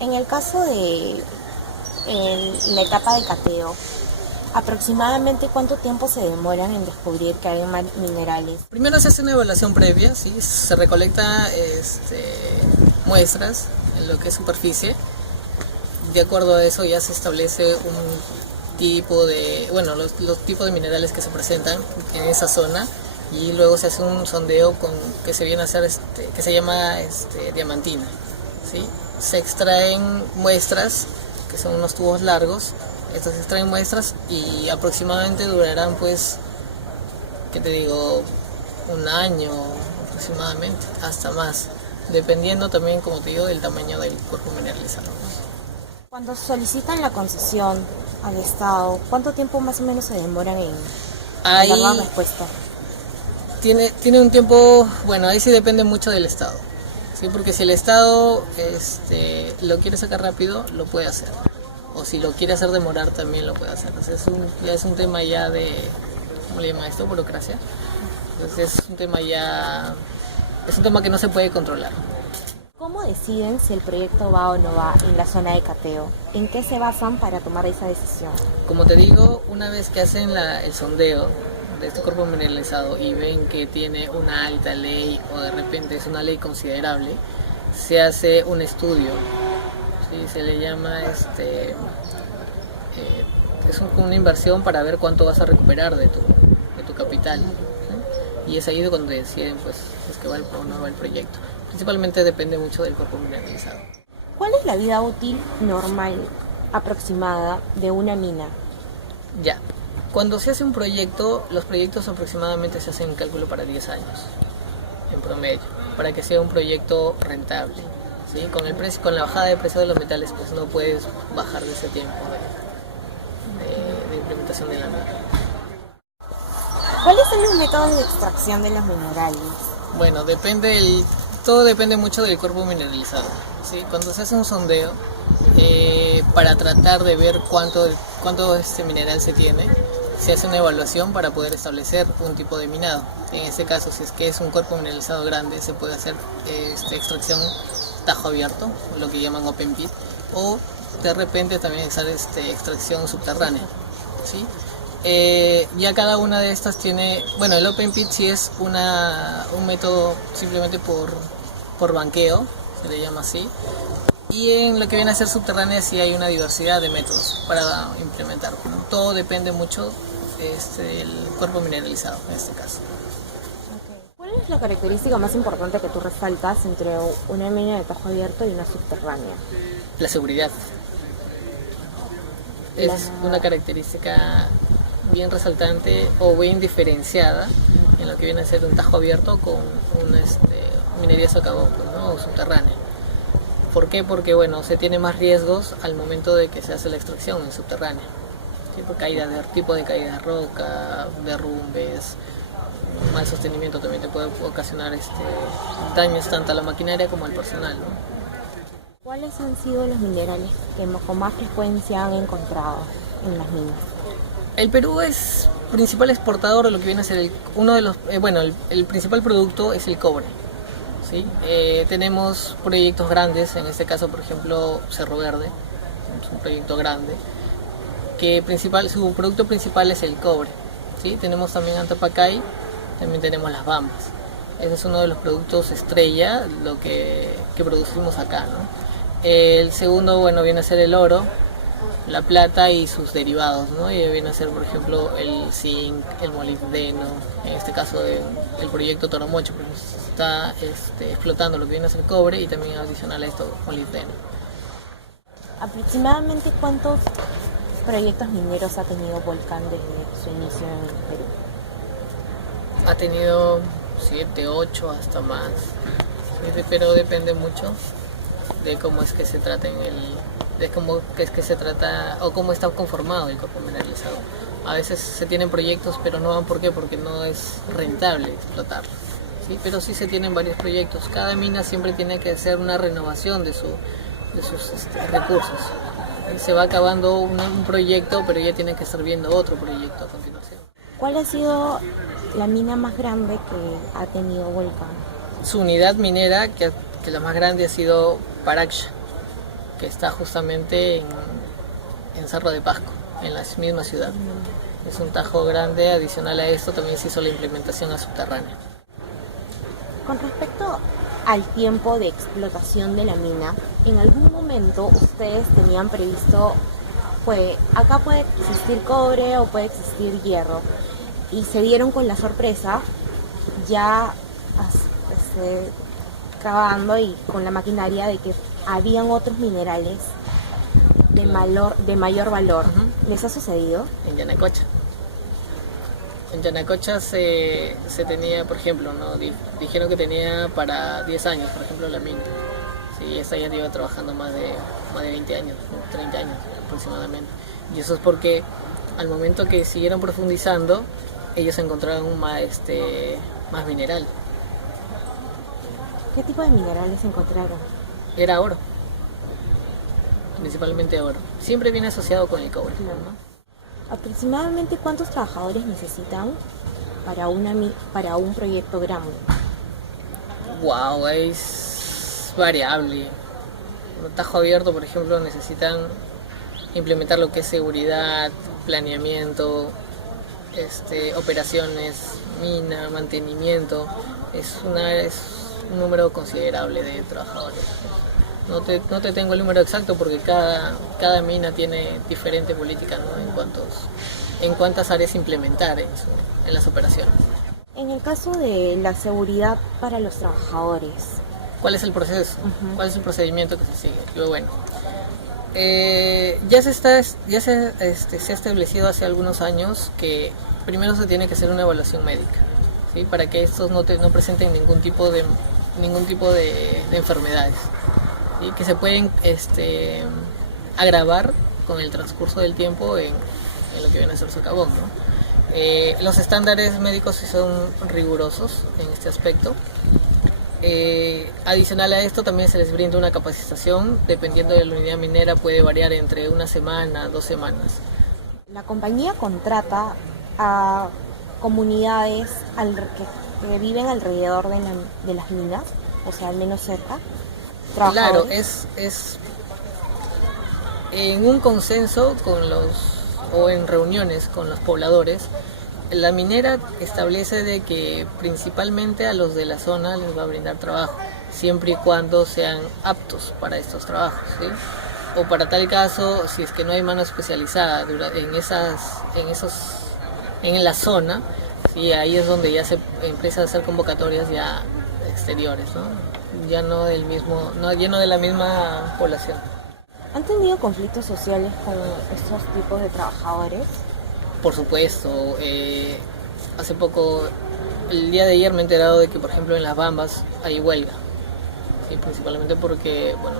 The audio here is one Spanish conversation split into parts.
En el caso de la etapa de cateo, aproximadamente cuánto tiempo se demoran en descubrir que hay minerales. Primero se hace una evaluación previa, ¿sí? Se recolecta muestras en lo que es superficie. De acuerdo a eso ya se establece un tipo de, bueno, los tipos de minerales que se presentan en esa zona, y luego se hace un sondeo que se viene a hacer, que se llama diamantina, ¿sí? Se extraen muestras, que son unos tubos largos. Estos se extraen muestras y aproximadamente durarán, pues, ¿qué te digo? Un año aproximadamente, hasta más, dependiendo también, como te digo, del tamaño del cuerpo mineralizado. Cuando solicitan la concesión al Estado, ¿cuánto tiempo más o menos se demoran en dar la Ahí respuesta? tiene un tiempo, bueno, ahí sí depende mucho del Estado, ¿sí? Porque si el Estado lo quiere sacar rápido, lo puede hacer. O si lo quiere hacer demorar, también lo puede hacer. Entonces ya es un tema ya de, ¿cómo le llama esto? Burocracia. Entonces es un tema que no se puede controlar. ¿Cómo deciden si el proyecto va o no va en la zona de cateo? ¿En qué se basan para tomar esa decisión? Como te digo, una vez que hacen el sondeo de este cuerpo mineralizado y ven que tiene una alta ley o de repente es una ley considerable, se hace un estudio, ¿sí? Se le llama es una inversión para ver cuánto vas a recuperar de tu capital, ¿sí? Y es ahí cuando deciden, pues, es que va o no va el proyecto. Principalmente depende mucho del cuerpo mineralizado. ¿Cuál es la vida útil normal aproximada de una mina? Ya, cuando se hace un proyecto, los proyectos aproximadamente se hacen en cálculo para 10 años, en promedio, para que sea un proyecto rentable, ¿sí? Con la bajada de precio de los metales, pues no puedes bajar de ese tiempo de implementación de la mina. ¿Cuáles son los métodos de extracción de los minerales? Bueno, todo depende mucho del cuerpo mineralizado, ¿sí? Cuando se hace un sondeo, para tratar de ver cuánto este mineral se tiene, se hace una evaluación para poder establecer un tipo de minado. En este caso, si es que es un cuerpo mineralizado grande, se puede hacer extracción tajo abierto, lo que llaman open pit, o de repente también hacer extracción subterránea, ¿sí? Ya cada una de estas tiene, bueno, el open pit sí es un método simplemente por banqueo, se le llama así, y en lo que viene a ser subterránea sí hay una diversidad de métodos para implementar, ¿no? Todo depende mucho del cuerpo mineralizado en este caso. ¿Cuál es la característica más importante que tú resaltas entre una mina de tajo abierto y una subterránea? La seguridad es una característica bien resaltante o bien diferenciada en lo que viene a ser un tajo abierto con una minería socavón, pues, ¿no? O subterránea. ¿Por qué? Porque, bueno, se tiene más riesgos al momento de que se hace la extracción en subterránea, tipo tipo de caída de roca, derrumbes, mal sostenimiento también te puede ocasionar daños tanto a la maquinaria como al personal, ¿no? ¿Cuáles han sido los minerales que con más frecuencia han encontrado en las minas? El Perú es principal exportador de lo que viene a ser el principal producto es el cobre, ¿sí? Tenemos proyectos grandes, en este caso, por ejemplo, Cerro Verde, es un proyecto grande, que su producto principal es el cobre, ¿sí? Tenemos también Antapacay, también tenemos Las Bambas. Ese es uno de los productos estrella, lo que producimos acá, ¿no? El segundo, bueno, viene a ser el oro, la plata y sus derivados, ¿no? Y viene a ser, por ejemplo, el zinc, el molibdeno, en este caso el proyecto Toromocho, porque está explotando lo que viene a ser cobre y también adicional a esto molibdeno. ¿Aproximadamente cuántos proyectos mineros ha tenido Volcán desde su inicio en el Perú? Ha tenido 7, 8, hasta más, ¿sí? Pero depende mucho de cómo es que se trata de cómo es que se trata o cómo está conformado el cuerpo mineralizado. A veces se tienen proyectos pero no van, ¿por qué? Porque no es rentable explotarlo, ¿sí? Pero sí se tienen varios proyectos. Cada mina siempre tiene que hacer una renovación de sus recursos. Y se va acabando un proyecto, pero ya tiene que estar viendo otro proyecto a continuación. ¿Cuál ha sido la mina más grande que ha tenido Volcán? Su unidad minera, que la más grande ha sido Paraxá, que está justamente en Cerro de Pasco, en la misma ciudad. Es un tajo grande. Adicional a esto también se hizo la implementación a subterránea. Con respecto al tiempo de explotación de la mina, ¿en algún momento ustedes tenían previsto, pues acá puede existir cobre o puede existir hierro? Y se dieron con la sorpresa, ya cavando y con la maquinaria, de que habían otros minerales de mayor valor. ¿Les ha sucedido? En Yanacocha. En Yanacocha se tenía, por ejemplo, ¿no? Dijeron que tenía para 10 años, por ejemplo, la mina. Sí, esta ya lleva trabajando más de 20 años, 30 años aproximadamente. Y eso es porque al momento que siguieron profundizando, ellos encontraron más mineral. ¿Qué tipo de minerales encontraron? Era oro, principalmente oro. Siempre viene asociado con el cobre, ¿no? ¿Aproximadamente cuántos trabajadores necesitan para un proyecto grande? Wow, es variable. Un tajo abierto, por ejemplo, necesitan implementar lo que es seguridad, planeamiento, operaciones, mina, mantenimiento. Es un número considerable de trabajadores. No te tengo el número exacto porque cada mina tiene diferente política, ¿no? en cuántas áreas implementar en las operaciones. En el caso de la seguridad para los trabajadores, ¿cuál es el proceso? ¿Cuál es el procedimiento que se sigue? Y bueno, ya se ha establecido hace algunos años que primero se tiene que hacer una evaluación médica, ¿sí? Para que estos no presenten ningún tipo de enfermedades, ¿sí? Que se pueden agravar con el transcurso del tiempo en lo que viene a ser socavón, ¿no? Los estándares médicos son rigurosos en este aspecto. Adicional a esto también se les brinda una capacitación, dependiendo de la unidad minera puede variar entre 1 semana, 2 semanas. La compañía contrata a comunidades que viven alrededor de las minas, o sea, al menos cerca. Claro, es en un consenso o en reuniones con los pobladores. La minera establece de que principalmente a los de la zona les va a brindar trabajo, siempre y cuando sean aptos para estos trabajos, ¿sí? O para tal caso, si es que no hay mano especializada en la zona, ¿sí? Ahí es donde ya se empieza a hacer convocatorias ya exteriores, ¿no? Ya no de la misma población. ¿Han tenido conflictos sociales con estos tipos de trabajadores? Por supuesto, hace poco, el día de ayer me he enterado de que, por ejemplo, en Las Bambas hay huelga, ¿sí? Principalmente porque, bueno,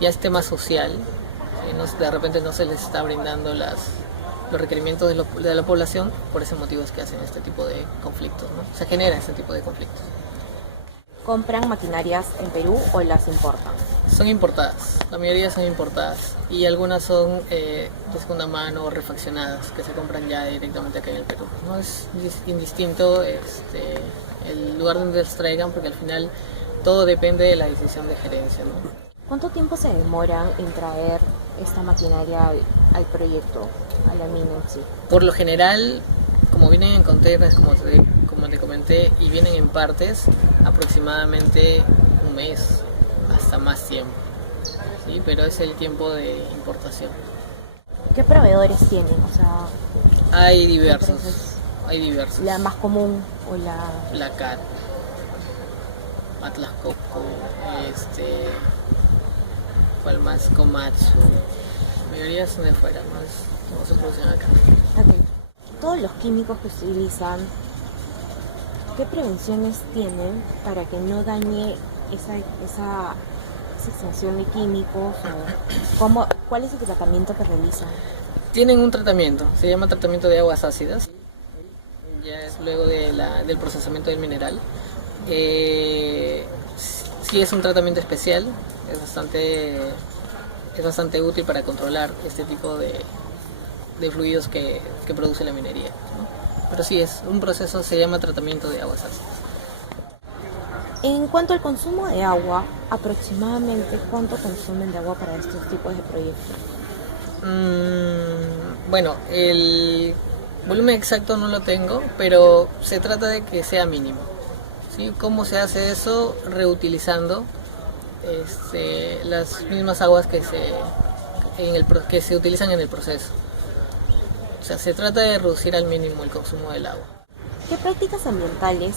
ya es tema social, ¿sí? De repente no se les está brindando los requerimientos de la población, por ese motivo es que hacen este tipo de conflictos, ¿no? Se genera este tipo de conflictos. ¿Compran maquinarias en Perú o las importan? Son importadas, la mayoría son importadas y algunas son de segunda mano o refaccionadas que se compran ya directamente acá en el Perú. No es indistinto el lugar donde las traigan porque al final todo depende de la decisión de gerencia, ¿no? ¿Cuánto tiempo se demoran en traer esta maquinaria al proyecto, a la mina en sí? Por lo general, como vienen en containers, como te comenté, y vienen en partes, aproximadamente un mes, hasta más tiempo, ¿sí? Pero es el tiempo de importación. ¿Qué proveedores tienen? O sea, hay diversos. ¿La más común o la CAT, Atlas Copco, ¿cuál más? Komatsu. La mayoría son de fuera, no se producen acá. Okay. Todos los químicos que se utilizan, ¿qué prevenciones tienen para que no dañe esa extracción de químicos? O ¿cuál es el tratamiento que realizan? Tienen un tratamiento, se llama tratamiento de aguas ácidas, ya es luego del procesamiento del mineral. Sí es un tratamiento especial, es bastante útil para controlar este tipo de fluidos que produce la minería, ¿no? Pero sí, es un proceso, se llama tratamiento de aguas ácidas. En cuanto al consumo de agua, aproximadamente cuánto consumen de agua para estos tipos de proyectos. Bueno, el volumen exacto no lo tengo, pero se trata de que sea mínimo. ¿Sí? ¿Cómo se hace eso? Reutilizando las mismas aguas que se utilizan en el proceso. O sea, se trata de reducir al mínimo el consumo del agua. ¿Qué prácticas ambientales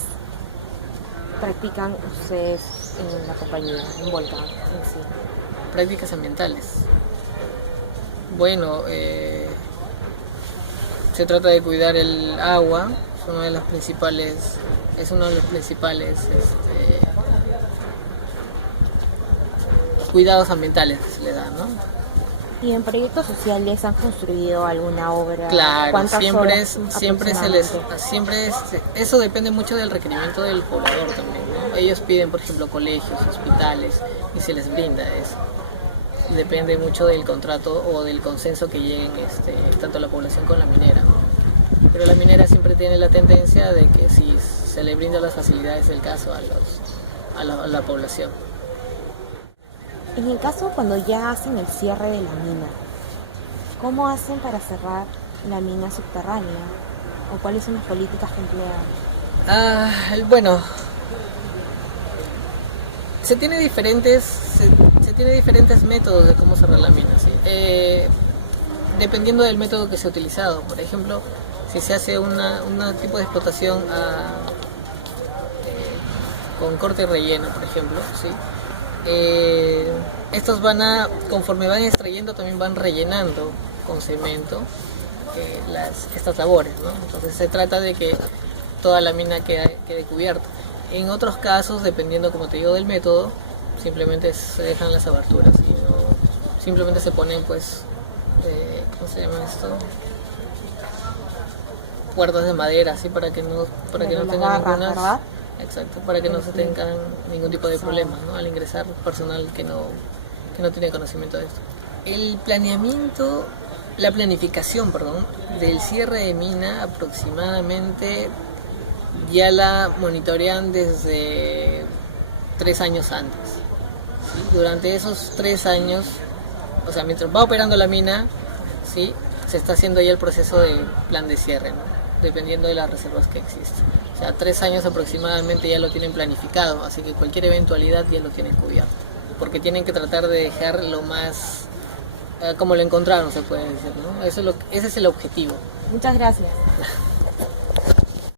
practican ustedes en la compañía, en Volcan en sí? Prácticas ambientales. Bueno, se trata de cuidar el agua, es uno de los principales cuidados ambientales que se le dan, ¿no? ¿Y en proyectos sociales han construido alguna obra? Claro, ¿Cuántas horas siempre eso depende mucho del requerimiento del poblador también, ¿no? Ellos piden, por ejemplo, colegios, hospitales y se les brinda eso. Depende mucho del contrato o del consenso que lleguen tanto la población con la minera, ¿no? Pero la minera siempre tiene la tendencia de que si se le brinda las facilidades del caso a la población. En el caso cuando ya hacen el cierre de la mina, ¿cómo hacen para cerrar la mina subterránea? ¿O cuáles son las políticas que emplean? Bueno, se tiene diferentes métodos de cómo cerrar la mina, ¿sí? Dependiendo del método que se ha utilizado. Por ejemplo, si se hace un tipo de explotación con corte y relleno, por ejemplo, ¿sí? Estos conforme van extrayendo, también van rellenando con cemento estas labores, ¿no? Entonces se trata de que toda la mina quede cubierta. En otros casos, dependiendo, como te digo, del método, simplemente se dejan las aberturas y simplemente se ponen, pues, ¿cómo se llama esto? Puertas de madera, así para que no tengan ninguna. Exacto, para que no se tengan ningún tipo de problema, ¿no? Al ingresar personal que no tiene conocimiento de esto. La planificación del cierre de mina aproximadamente ya la monitorean desde 3 años antes. ¿Sí? Durante esos 3 años, o sea, mientras va operando la mina, ¿sí? Se está haciendo ya el proceso de plan de cierre, ¿no? Dependiendo de las reservas que existen. O sea, 3 años aproximadamente ya lo tienen planificado, así que cualquier eventualidad ya lo tienen cubierto. Porque tienen que tratar de dejar lo más como lo encontraron, se puede decir, ¿no? Ese es el objetivo. Muchas gracias.